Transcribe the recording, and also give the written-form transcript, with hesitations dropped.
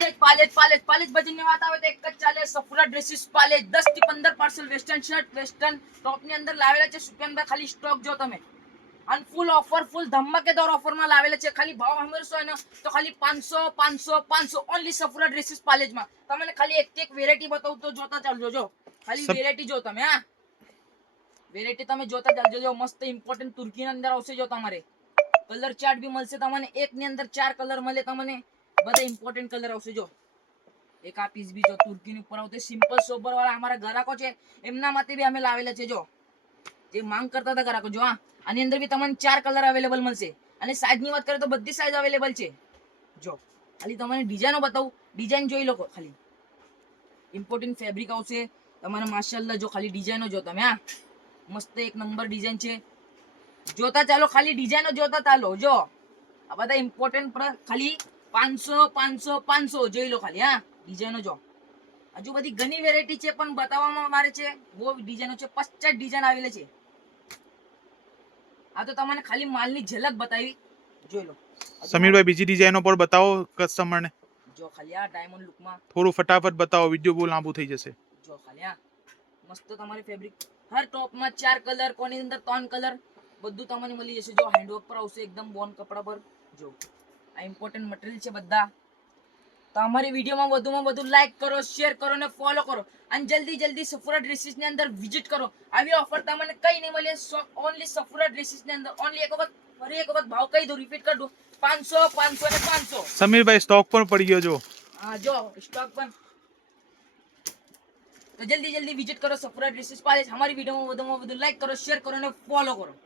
પાલેજ પાલેજ પાલેજ બજેટની વાત આવે તો એક જ ચાલે સફરા ડ્રેસીસ પાલેજ 10 થી 15 પાર્સલ વેસ્ટર્ન શર્ટ વેસ્ટર્ન ટોપ ની અંદર લાવેલા છે સુપેનભાઈ ખાલી સ્ટોક જો તમે અને ફૂલ ઓફર ફૂલ ધમાકેદાર ઓફરમાં લાવેલા છે ખાલી ભાવ સાંભળશો ને તો ખાલી 500 500 500 ઓનલી સફરા ડ્રેસીસ પાલેજમાં તમને ખાલી એક વેરાયટી બતાવું તો જોતા ચાલજો જો ખાલી વેરાયટી જો તમે હા વેરાયટી તમે જોતા ચાલજો જો મસ્ત ઇમ્પોર્ટન્ટ તુર્કીની અંદર આવશે જો તમારે કલર ચાર્ટ બી મળશે તમને એક ની અંદર 4 કલર મળે તમને બધા ઇમ્પોર્ટન્ટ કલર આવશે જો એક આ પીસ બી જો તુર્કીની ઉપર આવતે સિમ્પલ સોબર વાળા અમારા ગ્રાહકો છે એમના માટે બી અમે લાવેલા છે જો જે માંગ કરતા હતા ગ્રાહકો જો હા આની અંદર બી તમને 4 કલર અવેલેબલ મળશે અને સાઈઝની વાત કરીએ તો બધી સાઈઝ અવેલેબલ છે જો ખાલી તમને ડિઝાઇનો બતાવું ડિઝાઇન જોઈ લો ખાલી ઇમ્પોર્ટન્ટ ફેબ્રિક આવશે તમારે માશાઅલ્લાહ જો ખાલી ડિઝાઇનો જો તમે હા મસ્ત એક નંબર ડિઝાઇન છે જોતા ચાલો ખાલી ડિઝાઇનો જોતા ચાલો જો આ બધા ઇમ્પોર્ટન્ટ ખાલી 500 500 500 જોઈ લો ખાલી હા ડિઝાઇનો જો હજુ બધી ઘણી વેરાયટી છે પણ બતાવવામાં મારે છે બહુ ડિઝાઇનો છે 50 ડિઝાઇન આવેલી છે આ તો તમને ખાલી માલની ઝલક બતાવી જોઈ લો સમીરભાઈ બીજી ડિઝાઇનો પર બતાવો કસ્ટમરને જો ખાલી આ ડાયમંડ લુકમાં થોડું ફટાફટ બતાવો વિડિયો બહુ લાંબુ થઈ જશે જો ખાલી આ મસ્ત તમારી ફેબ્રિક હર ટોપમાં 4 કલર કોની અંદર 3 કલર બધું તમને મળી જશે જો હેન્ડવર્ક પર આવશે એકદમ બોન કપડા પર જો આ ઇમ્પોર્ટન્ટ મટીરીયલ છે બધા તો અમારી વિડીયોમાં વધુમાં વધુ લાઈક કરો શેર કરો અને ફોલો કરો અને જલ્દી જલ્દી સફરા ડ્રેસીસ ની અંદર વિઝિટ કરો આવી ઓફર તમને કઈ નહીં મળે ઓનલી સફરા ડ્રેસીસ ની અંદર ઓનલી એક વખત ફરી એક વખત ભાવ કહી દઉં રિપીટ કરી દઉં 500 500 અને 500 સમીરભાઈ સ્ટોક પણ પડી ગયો જો હા જો સ્ટોક પણ તો જલ્દી જલ્દી વિઝિટ કરો સફરા ડ્રેસીસ પાલેજ हमारी वीडियो में વધુમાં વધુ લાઈક કરો શેર કરો અને ફોલો કરો